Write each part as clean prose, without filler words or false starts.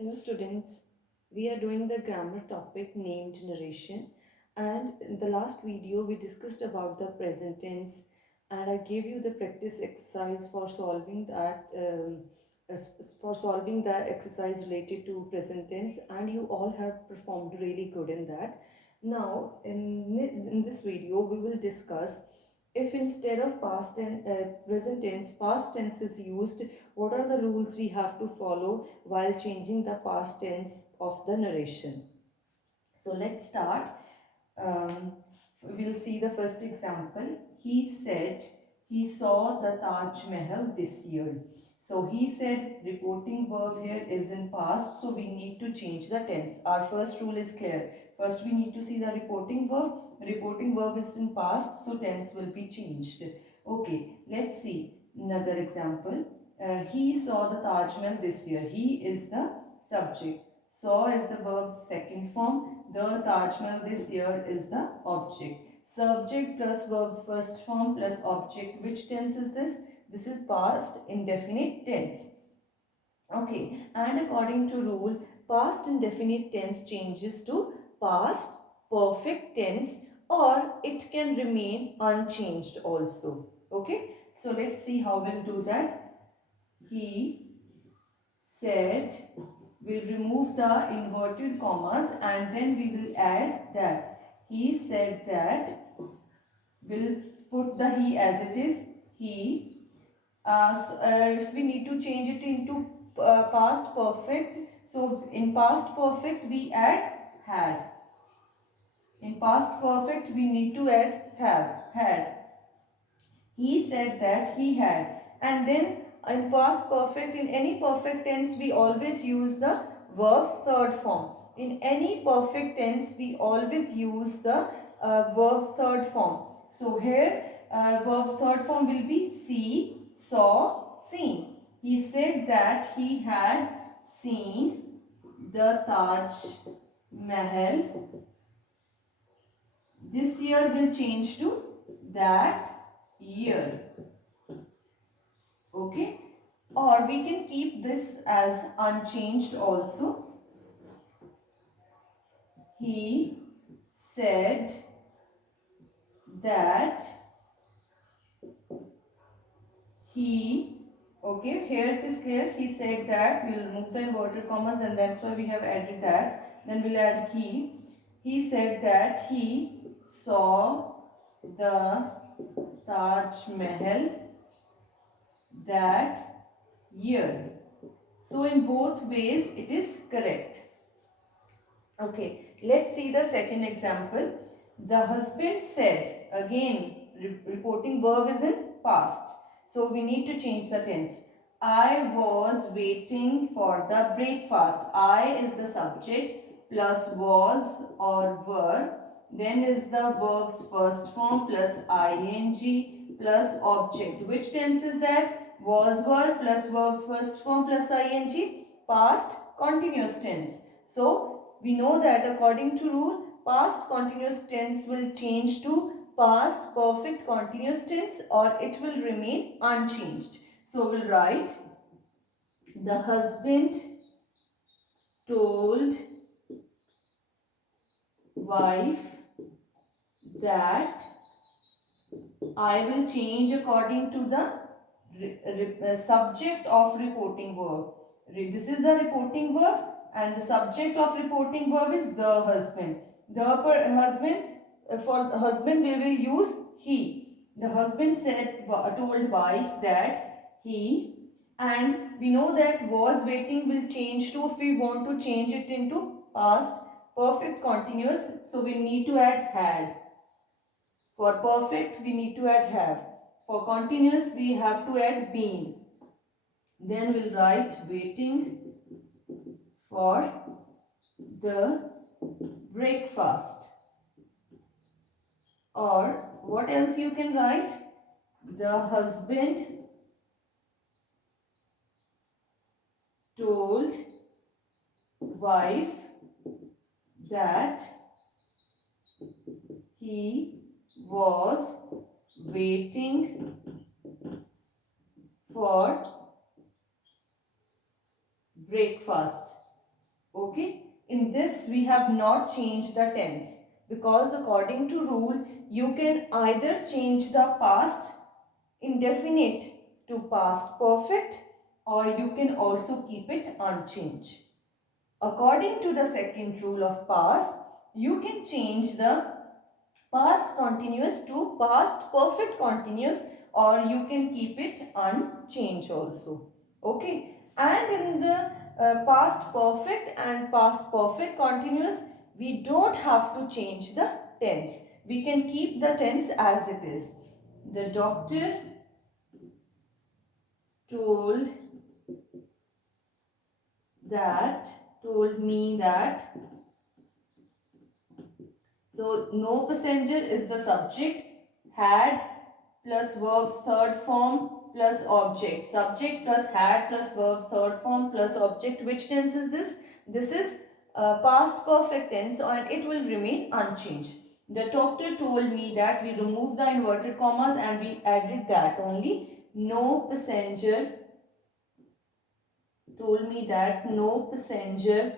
Hello students, we are doing the grammar topic named narration, and in the last video we discussed about the present tense, and I gave you the practice exercise for solving that the exercise related to present tense, and you all have performed really good in that. Now in this video we will discuss if instead of present tense, past tense is used, what are the rules we have to follow while changing the past tense of the narration. So let's start. Um, we'll see the first example. He said he saw the Taj Mahal this year. So he said reporting verb here is in past, so we need to change the tense. Our first rule is clear. First we need to see the reporting verb. Reporting verb is in past, so tense will be changed. Okay, let's see another example. He saw the Taj Mahal this year. He is the subject. Saw is the verb's second form. The Taj Mahal this year is the object. Subject plus verb's first form plus object. Which tense is this? This is past indefinite tense. Okay, and according to rule, past indefinite tense changes to past perfect tense, or it can remain unchanged also. Okay, so let's see how we'll do that. He said, we'll remove the inverted commas and then we will add that. He said that, we'll put the he as it is. He, if we need to change it into past perfect, so in past perfect we add had. In past perfect we need to add have, had. He said that he had. And then in past perfect, in any perfect tense, we always use the verb's third form. In any perfect tense, we always use the verb's third form. So here, verb's third form will be see, saw, seen. He said that he had seen the Taj Mahal. This year will change to that year. Okay, or we can keep this as unchanged also. He said that he, okay, here it is clear. He said that, we'll remove the inverted commas and that's why we have added that. Then we'll add he said that he saw the Taj Mahal that year. So in both ways it is correct. Okay, let's see the second example. The husband said, again reporting verb is in past. So we need to change the tense. I was waiting for the breakfast. I is the subject plus was or were. Then is the verb's first form plus ing plus object. Which tense is that? Was, were plus verb's first form plus ing. Past continuous tense. So we know that according to rule, past continuous tense will change to past perfect continuous tense or it will remain unchanged. So we'll write, the husband told wife that I will change according to the subject of reporting verb. This is the reporting verb and the subject of reporting verb is the husband. The husband, for the husband we will use he. The husband told wife that he, and we know that was waiting will change to, if we want to change it into past perfect continuous, so we need to add had. For perfect, we need to add have. For continuous, we have to add been. Then we'll write waiting for the breakfast. Or what else you can write? The husband told wife that he was waiting for breakfast. Okay, in this we have not changed the tense, because according to rule you can either change the past indefinite to past perfect, or you can also keep it unchanged. According to the second rule of past, you can change the past continuous to past perfect continuous, or you can keep it unchanged also. Okay, and in the past perfect and past perfect continuous, we don't have to change the tense. We can keep the tense as it is. The doctor told that, told me that. So no passenger is the subject. Had plus verbs third form plus object. Subject plus had plus verbs third form plus object. Which tense is this? This is past perfect tense, and it will remain unchanged. The doctor told me that. We removed the inverted commas and we added that only. No passenger told me that. No passenger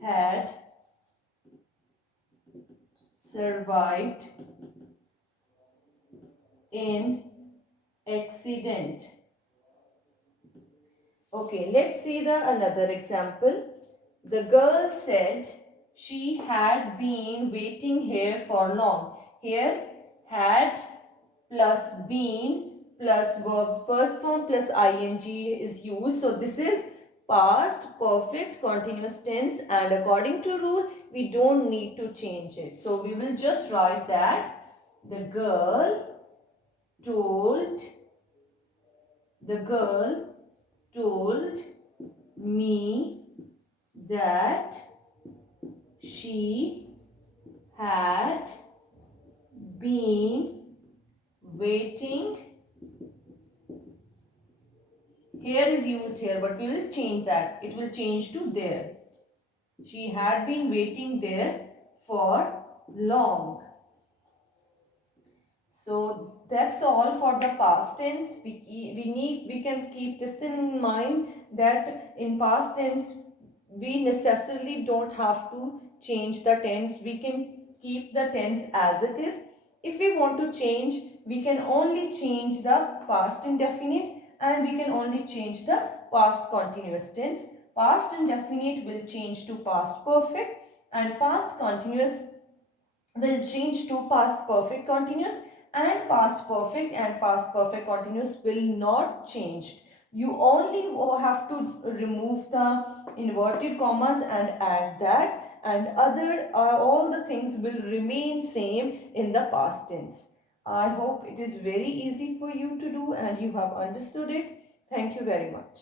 had survived in accident. Okay, let's see the another example. The girl said she had been waiting here for long. Here, had plus been plus verbs first form plus ing is used. So this is past perfect continuous tense, and according to rule we don't need to change it. So we will just write that the girl told the girl told me that she had been waiting. Here is used here, but we will change that. It will change to there. She had been waiting there for long. So that's all for the past tense. We can keep this thing in mind, that in past tense we necessarily don't have to change the tense. We can keep the tense as it is. If we want to change, we can only change the past indefinite, and we can only change the past continuous tense. Past indefinite will change to past perfect, and past continuous will change to past perfect continuous, and past perfect and past perfect continuous will not change. You only have to remove the inverted commas and add that, and other all the things will remain same in the past tense. I hope it is very easy for you to do and you have understood it. Thank you very much.